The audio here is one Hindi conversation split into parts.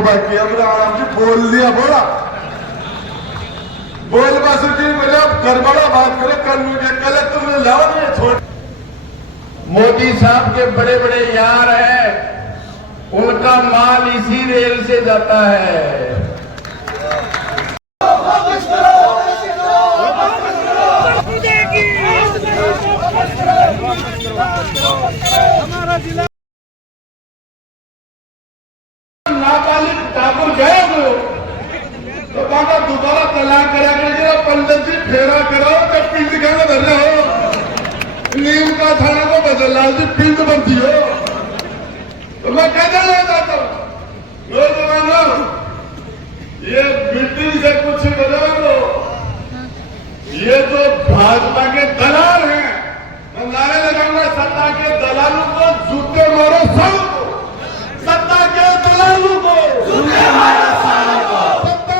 बाकी अब आराम से बोल दिया बोला बोल बासुकी बोले अब गड़बड़ा बात करो कलेक्टर ने लाओ नहीं छोड़। मोदी साहब के बड़े बड़े यार हैं, उनका माल इसी रेल से जाता है। हमारा जिला नाबालिग ठाकुर गए तो बाबा दोबारा तलाक करा कर पंडित जी फेरा कराओ जब पिंड कहना भर रहे हो नीम का थाना को बदला जी पिंड बनती हो तो मैं कहना चाहता हूँ नौजवानों ये मीटिंग से कुछ करो ये जो भाजपा के दलाल हैं मैं नारे लगाऊंगा सत्ता के दलालों को जूते मारो सबको सत्ता के दलालों को जूते मारो सबको।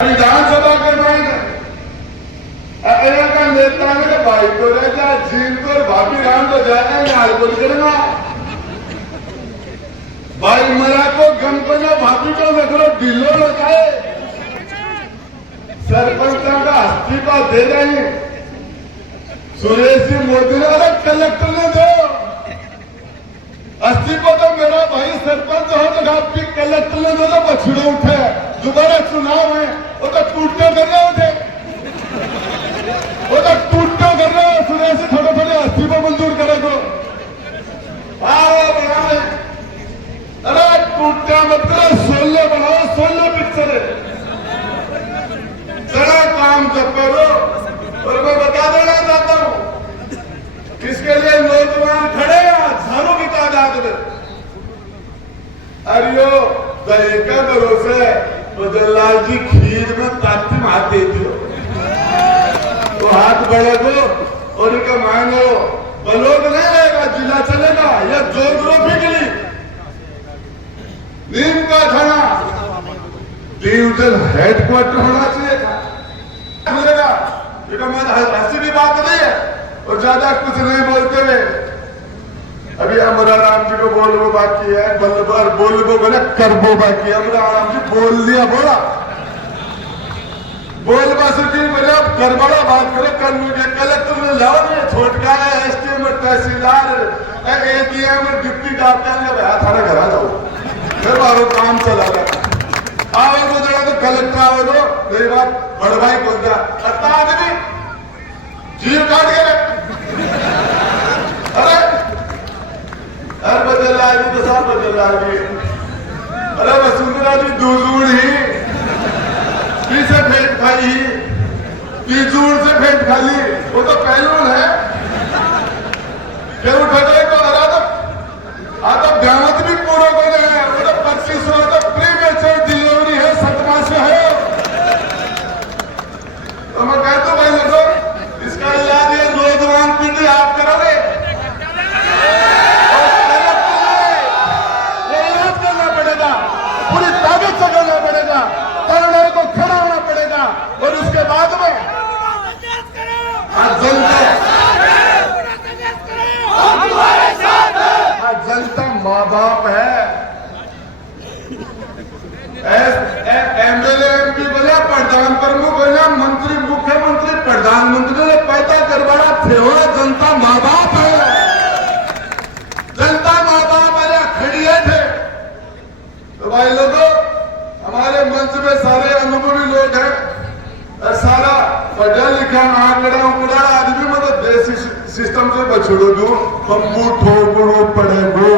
विधानसभा के बाद का नेता ने भाई को रहता जीन को भाभी राम को जाएगा यार बोल करेगा भाई मरा को गम को ना भाभी को नखरो ढिलो लगाए सरपंच का इस्तीफा दे रहे सुरेश जी मोदी ने अरे कलेक्टर ने दो इस्तीफा तो मेरा भाई सरपंच हो तो आपकी कलेक्टर ने दो तो बछड़े उठे दोबारा चुनाव है वो तो टूटते कर रहे थे वो तो टूटते कर रहे हो सुरेश जी थोड़े थोड़े इस्तीफा मंजूर करे को बनाओ अरे टूटते मतलब 16 बनाओ 16 पिक्चर जरा काम कर करो और मैं बता देना चाहता हूं इसके लिए नौजवान खड़े हजारों की तादाद में अरियो दही का भरोसे बदलाल जी खीर में ताकती हाथ दे दियो तो हाथ बढ़े दो और इनका मांगो बलोग नहीं रहेगा जिला चलेगा या जोग्राफी के लिए नीम का थाना डिवीजन हेडक्वार्टर होना चाहिए था मिलेगा हंसी की बात नहीं है और ज्यादा कुछ नहीं बोलते हुए अभी अमरा राम जी को बोलबो बाकी है बल्लभर बोलबो बोले करबो बाकी है अमरा राम जी बोल दिया बोला बोल बासुकी बोले अब गड़बड़ा बात करो कलेक्टर ने लाओ नहीं छोटका है एसडीएम तहसीलदार एडीएम डिप्टी डॉक्टर थाना घर आ जाओ फिर बारो काम चला जाता आओ वो जरा तो कलेक्टर आओ तो मेरी बात बड़ भाई बोल दिया अत्ता आदमी जीव काट गए अरे हर बदल आदमी तो सब बदल आदमी अरे वसुंधरा जी दूर ही से फेंट खाई तीजूर से फेंट खाली वो तो पहलून है क्या उठा गए तो हरा तो गावत भी पूरा हो गए वो तो 2500 तो प्रीमेच्योर डिलीवरी है 7 से है तो मैं कहता हूं भाई लोगों इसका इलाज ये नौजवान पीढ़ी आप करोगे ये इलाज करना पड़ेगा पूरी ताकत से करना पड़ेगा तरुणों को खड़ा होना पड़ेगा और उसके बाद में जनता माँ बाप है एमएलए एमपी बोला प्रधान प्रमुख बोला मंत्री मुख्यमंत्री प्रधानमंत्री ने पैदा करवाना फेवड़ा जनता माँ बाप है जनता माँ बाप है खड़ी है थे तो भाई लोगों हमारे मंच में सारे अनुभवी लोग हैं और सारा पढ़ा लिखा आंकड़ा उकड़ा आदमी मतलब देसी सिस्टम से बछड़ो दूं हम ठोकड़ो पड़ेगो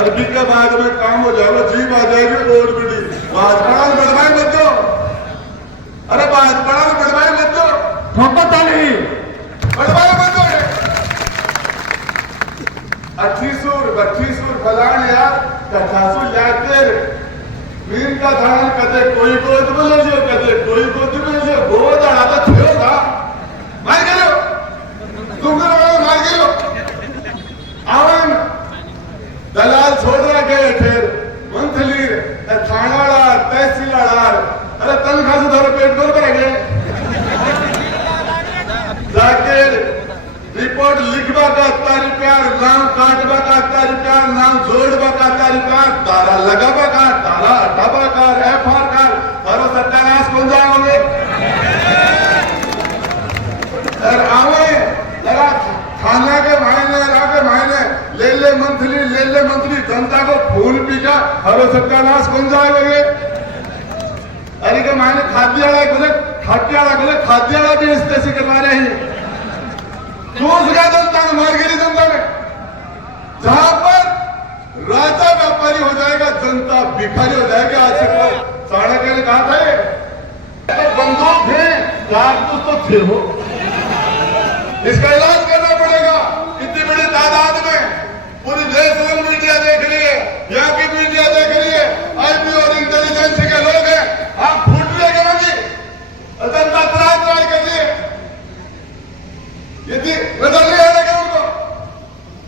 अरबी के बाद में काम हो जाएगा जीव आ जाएगी और बड़ी भाजपा बढ़वाई मत दो अरे भाजपा बढ़वाई मत दो ठोकता नहीं बढ़वाई मत दो 28 फलान यार कठासू यार मीन का धान कदे कोई गोद बोले जो कदे कोई गोद बोले जो गोद आड़ा तो था मार गयो तुमको मार गयो आवन दलाल छोड़ रहा गए फिर मंथली थानाड़ा तहसीलदार अरे तनखा से धरो पेट कर गए जाके रिपोर्ट लिखवा का 80 रुपया नाम काटवा का 80 रुपया नाम जोड़वा का 80 रुपया तारा लगावा का हरो सत्यानाश कौन जाएगा? अरे का मैंने खाद्याला भी इस करवा रहे हैं। क्यों सका जनता ने मार गिरी जनता में, जहां पर राजा व्यापारी हो जाएगा, जनता भिखारी हो जाएगी। आज से चाणक्य ने कहा था तो बंदूक है, कारतूस तो थे हो, इसका इलाज करना पड़ेगा। इतनी बड़ी तादाद में पूरी नेशनल मीडिया देख रही है, यहाँ की मीडिया देख रही है, आईबी और इंटेलिजेंस के लोग हैं। आप फूट लेंगे जनता त्राय कर लिए, यदि नजर नहीं आएगा उनको।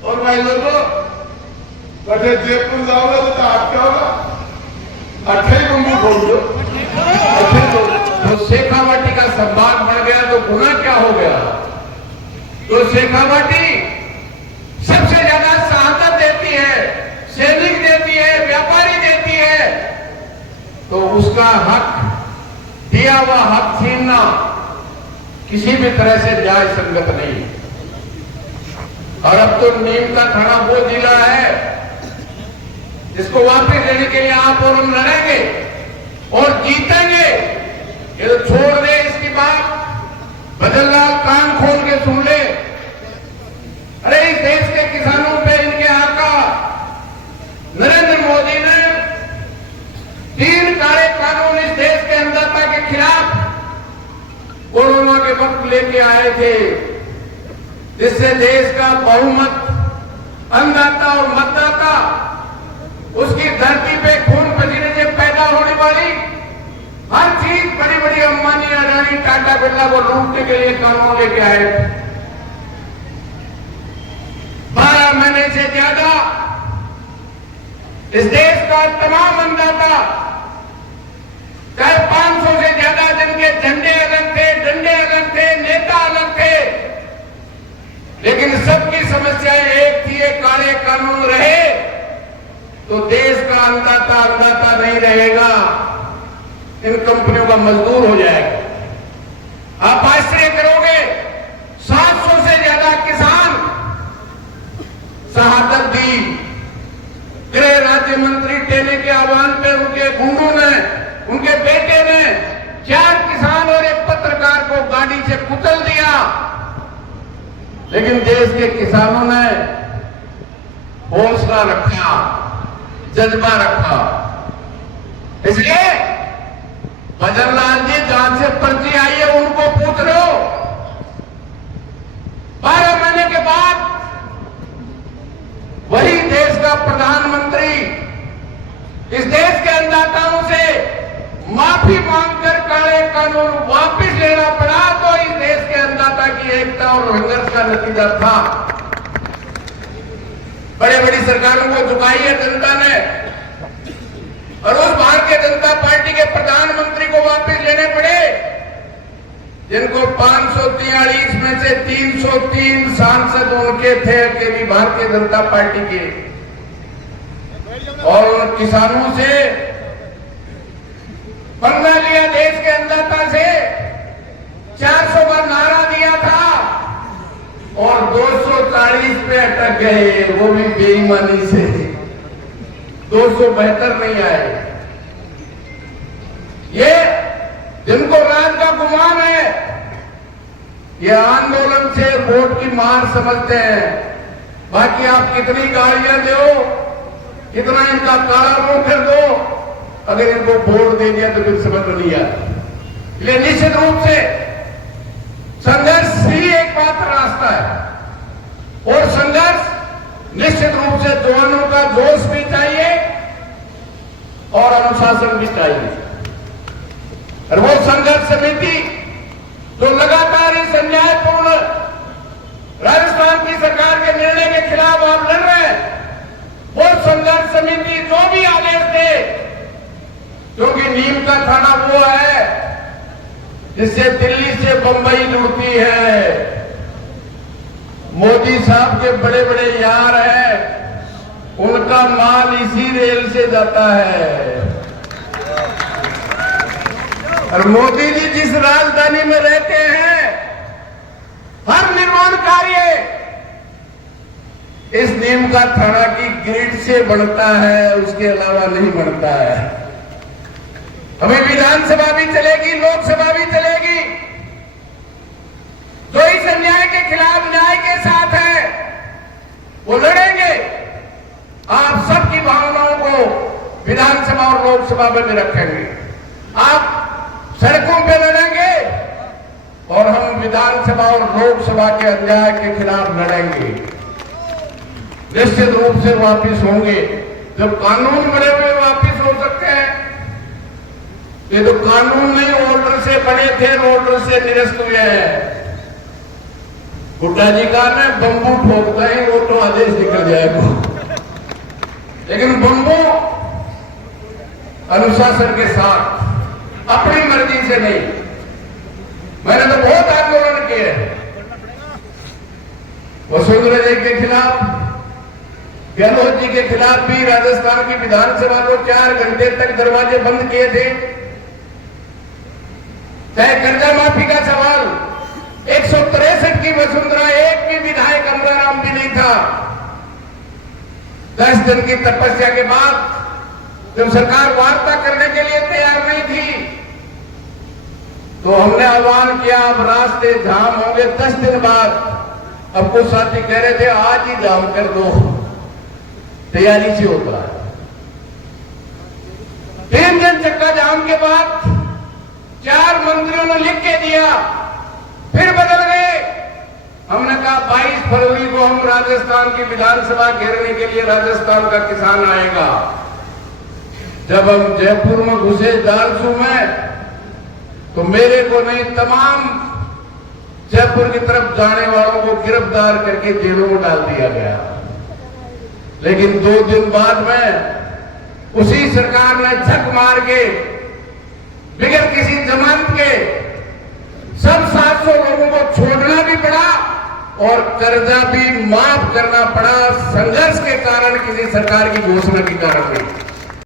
और भाई लोगों, कटे जयपुर जाओगे तो आप क्या होगा? 28 बम्बू खोल दो, तो शेखावाटी का संभाग बढ़ गया तो गुना क्या हो गया? तो शेखावाटी सबसे ज्यादा शहादत देती है, सैनिक देती है, व्यापारी देती है, तो उसका हक, दिया हुआ हक छीनना किसी भी तरह से न्याय संगत नहीं। और अब तो नीम का थाना वो जिला है जिसको वापस लेने के लिए आप और हम लड़ेंगे और जीतेंगे। ये तो छोड़ दे इसकी बात, बदललाल कान खोल के सुन ले। अरे इस देश के किसानों पे इनके आका नरेंद्र मोदी ने 3 काले कानून इस देश के अन्नदाता के खिलाफ कोरोना के वक्त लेके आए थे, जिससे देश का बहुमत अन्नदाता और मतदाता, उसकी धरती पे खून पसीने से पैदा होने वाली हर चीज, बड़ी बड़ी अंबानी, अडानी, टाटा, बिरला को लूटने के लिए कानून लेके आए थे। 12 महीने से ज्यादा इस देश का तमाम अन्नदाता, चाहे 500 से ज्यादा जिनके झंडे अलग थे, डंडे अलग थे, नेता अलग थे, लेकिन सबकी समस्या एक थी, ये काले कानून रहे तो देश का अन्नदाता नहीं रहेगा, इन कंपनियों का मजदूर हो जाएगा। आप आश्चर्य करोगे, 700 से ज्यादा किसान शहादत दी। गृह राज्य मंत्री टेने के आह्वान पे उनके गुंडों ने, उनके बेटे ने 4 किसान और एक पत्रकार को गाड़ी से कुचल दिया, लेकिन देश के किसानों ने हौसला रखा, जज्बा रखा। इसलिए भजनलाल जी, जहां से पर्ची आई है उनको पूछ लो, 12 महीने के बाद वही देश का प्रधानमंत्री इस देश के अन्नदाताओं से माफी मांगकर काले कानून वापस लेना पड़ा, तो इस देश के अन्नदाता की एकता और संघर्ष का नतीजा था। बड़ी बड़ी सरकारों को झुकाई है जनता ने, और उस भारतीय जनता पार्टी के प्रधानमंत्री को वापस लेने पड़े, जिनको 543 में से 303 सांसद उनके थे, अकेली भारतीय जनता पार्टी के, और उन किसानों से पंगा लिया, देश के अन्नदाता से 400 का नारा दिया था और 240 पे अटक गए, वो भी बेईमानी से, 272 नहीं आए। ये जिनको राज का गुमान है, ये आंदोलन से वोट की मार समझते हैं। बाकी आप कितनी गालियां दो, कितना इनका काला मुंह कर दो, अगर इनको वोट दे दिया तो फिर समझ नहीं आता। इसलिए निश्चित रूप से संघर्ष ही एकमात्र रास्ता है, और संघर्ष निश्चित रूप से जवानों का जोश भी चाहिए और अनुशासन भी चाहिए। और वो संघर्ष समिति जो लगातार इस अन्यायपूर्ण राजस्थान की सरकार के निर्णय के खिलाफ आप लड़ रहे हैं, वो संघर्ष समिति जो भी आदेश दे, क्योंकि नीम का थाना वो है जिससे दिल्ली से बंबई जुड़ती है। मोदी साहब के बड़े बड़े यार हैं, उनका माल इसी रेल से जाता है। और मोदी जी जिस राजधानी में रहते हैं, हर निर्माण कार्य इस नीम का थाना की ग्रिड से बनता है, उसके अलावा नहीं बनता है। हमें विधानसभा भी चलेगी, लोकसभा भी चलेगी। जो इस अन्याय के खिलाफ न्याय के साथ है वो लड़ेंगे। आप सबकी भावनाओं को विधानसभा और लोकसभा में भी रखेंगे। आप सड़कों पे लड़ेंगे और हम विधानसभा और लोकसभा के अन्याय के खिलाफ लड़ेंगे। निश्चित रूप से वापिस होंगे। जब कानून बने हुए वापिस हो सकते हैं। ये तो कानून नहीं, ऑर्डर से बने थे, ऑर्डर से निरस्त हुए हैं। गुड्डा जी का ना बम्बू ठोकता है, वो तो आदेश निकल जाएगा, लेकिन बम्बू अनुशासन के साथ, अपनी मर्जी से नहीं। मैंने तो बहुत आंदोलन किए वसुंधरा जी के खिलाफ, गहलोत जी के खिलाफ भी राजस्थान की विधानसभा को 4 घंटे तक दरवाजे बंद किए थे। चाहे कर्जा माफी का सवाल, 163 की वसुंधरा, एक भी विधायक अमराराम भी नहीं था। 10 दिन की तपस्या के बाद जब सरकार वार्ता करने के लिए तैयार नहीं थी तो हमने आह्वान किया, अब रास्ते जाम होंगे 10 दिन बाद। अब कुछ साथी कह रहे थे आज ही जाम कर दो, तैयारी से होता है। 3 दिन चक्का जाम के बाद 4 मंत्रियों ने लिख के दिया, फिर बदल गए। हमने कहा 22 फरवरी को हम राजस्थान की विधानसभा घेरने के लिए राजस्थान का किसान आएगा। जब हम जयपुर में घुसे जालसू में, तो मेरे को नहीं, तमाम जयपुर की तरफ जाने वालों को गिरफ्तार करके जेलों में डाल दिया गया। लेकिन 2 दिन बाद में उसी सरकार ने झक मार के बगैर किसी जमानत के सब 700 लोगों को छोड़ना भी पड़ा और कर्जा भी माफ करना पड़ा, संघर्ष के कारण, किसी सरकार की घोषणा के कारण नहीं।